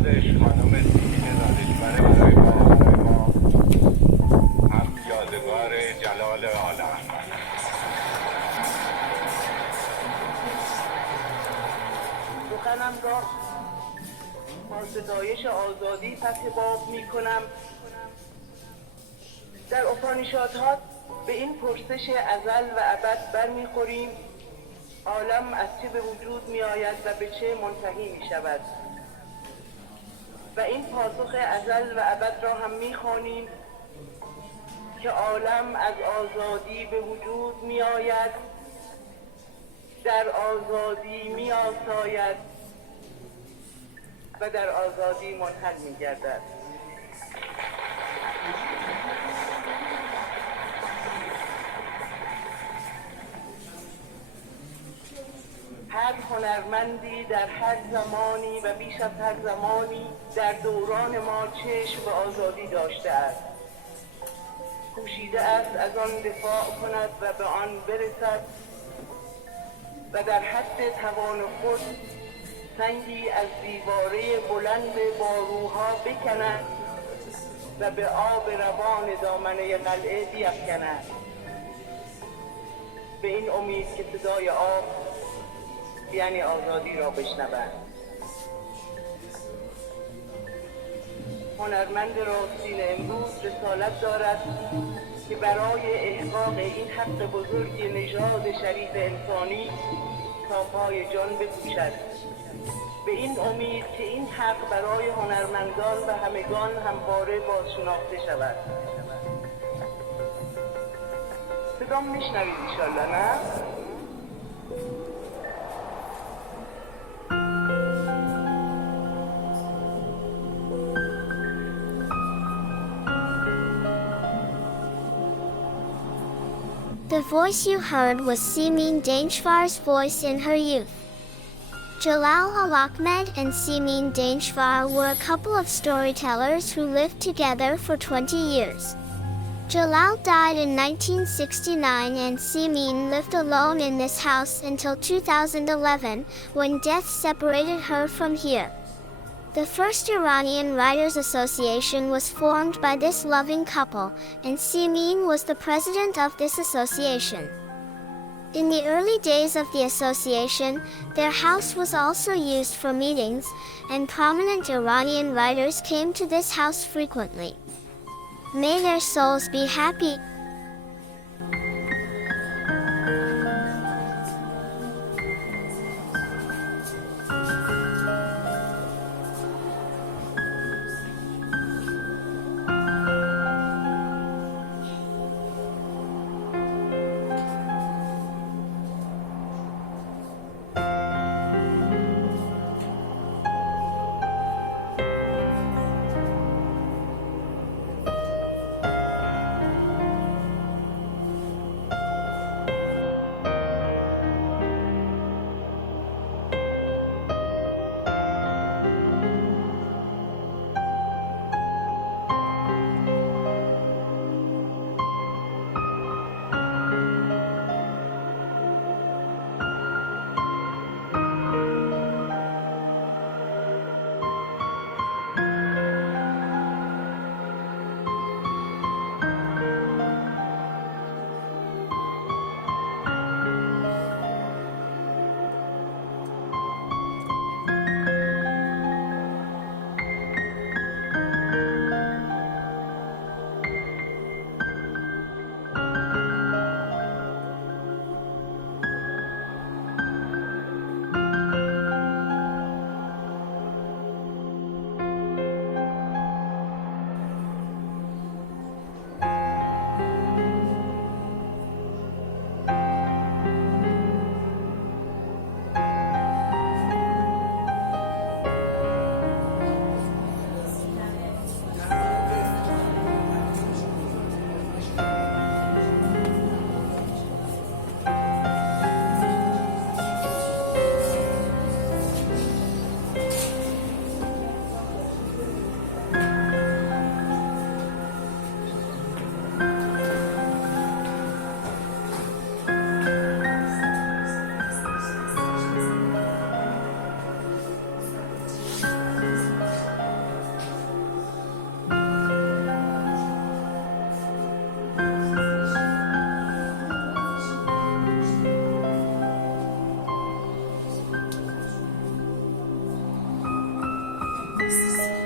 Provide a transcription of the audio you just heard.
خودش خانم سیمین دانشور برای ما هم یادگار جلال آل‌احمد. سخنم را با ستایش آزادی فتح باب می کنم. در اپانیشادها به این پرسش ازل و ابد برمیخوریم: عالم از چه به وجود می آید و به چه منتهی می شود؟ و این پاسخ ازل و ابد را هم می خوانیم که عالم از آزادی به وجود می آید، در آزادی می آساید و در آزادی منحل می گردد. هر هنرمندی در هر زمانی و بیش از هر زمانی در دوران ما چشم به آزادی داشته است، کوشیده است از آن دفاع کند و به آن برسد و در حد توان خود سنگی از دیواره بلند باروها بکند و به آب روان دامنه قلعه بیفکند، به این امید که صدای آب یعنی آزادی را بشنوند. هنرمند راستین امروز رسالت دارد که برای احقاق این حق بزرگ نژاد شریف انسانی تا پای جان بکوشد، به این امید که این حق برای هنرمندان و همگان همواره بازشناخته شود. صدام میشنوید انشالله، نه؟ The voice you heard was Simin Daneshvar's voice in her youth. Jalal Al-Ahmad and Simin Daneshvar were a couple of storytellers who lived together for 20 years. Jalal died in 1969 and Simin lived alone in this house until 2011, when death separated her from here. The first Iranian Writers Association was formed by this loving couple, and Simin was the president of this association. In the early days of the association, their house was also used for meetings, and prominent Iranian writers came to this house frequently. May their souls be happy. Yes.